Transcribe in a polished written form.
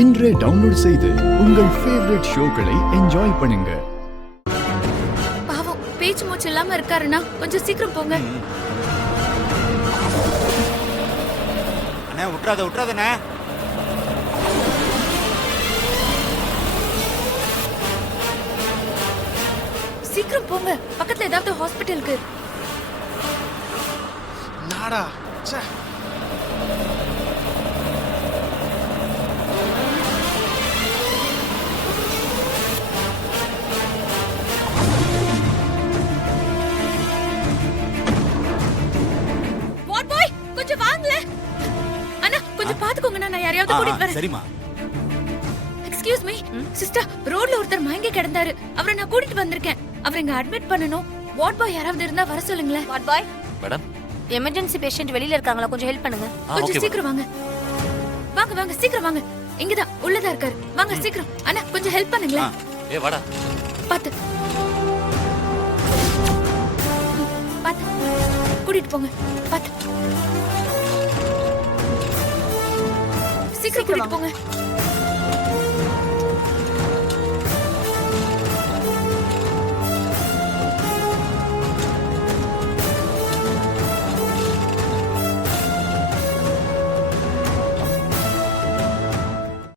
இன்றே டவுன்லோட் செய்து உங்கள் ஃபேவரட் ஷோக்களை என்ஜாய் பண்ணுங்க. பாவம் பேச்சு மூச்சு இல்லாம இருக்காருன்னா கொஞ்சம் சீக்கிரம் போங்க. அண்ணா விட்டுறாதண்ணே. சீக்கிரம் போங்க, பக்கத்துல ஏதாவது ஹாஸ்பிட்டலுக்கு. நாடா ச்சே. வாட் பாய் கொஞ்சம் வாங்களே. அண்ணா கொஞ்சம் பாத்துக்கோங்க, நான் யாரையாவது கூட்டிட்டு வரேன். சரிமா. எக்ஸ்கியூஸ் மீ சிஸ்டர், ரோட்ல ஒருத்தர் மயங்கி கிடந்தாரு. அவரை நான் கூட்டிட்டு வந்திருக்கேன். அவரை இங்க அட்மிட் பண்ணனும். வாட் பாய் யாராவது இருந்தா வர சொல்லுங்களேன். What bye madam, emergency patient வெளியில இருக்காங்களா, கொஞ்சம் ஹெல்ப் பண்ணுங்க. கொஞ்சம் சீக்கிரம் வாங்க. வாங்க வாங்க சீக்கிரம் வாங்க. இங்கதான் உள்ளதா இருக்காரு. வாங்க சீக்கிரம். அண்ணா கொஞ்சம் ஹெல்ப் பண்ணுங்களேன். ஏ வாடா. பாத்து பாத்து கூட்டிட்டு போங்க. பாத்து சீக்கிரம் கூட்டிட்டு போங்க.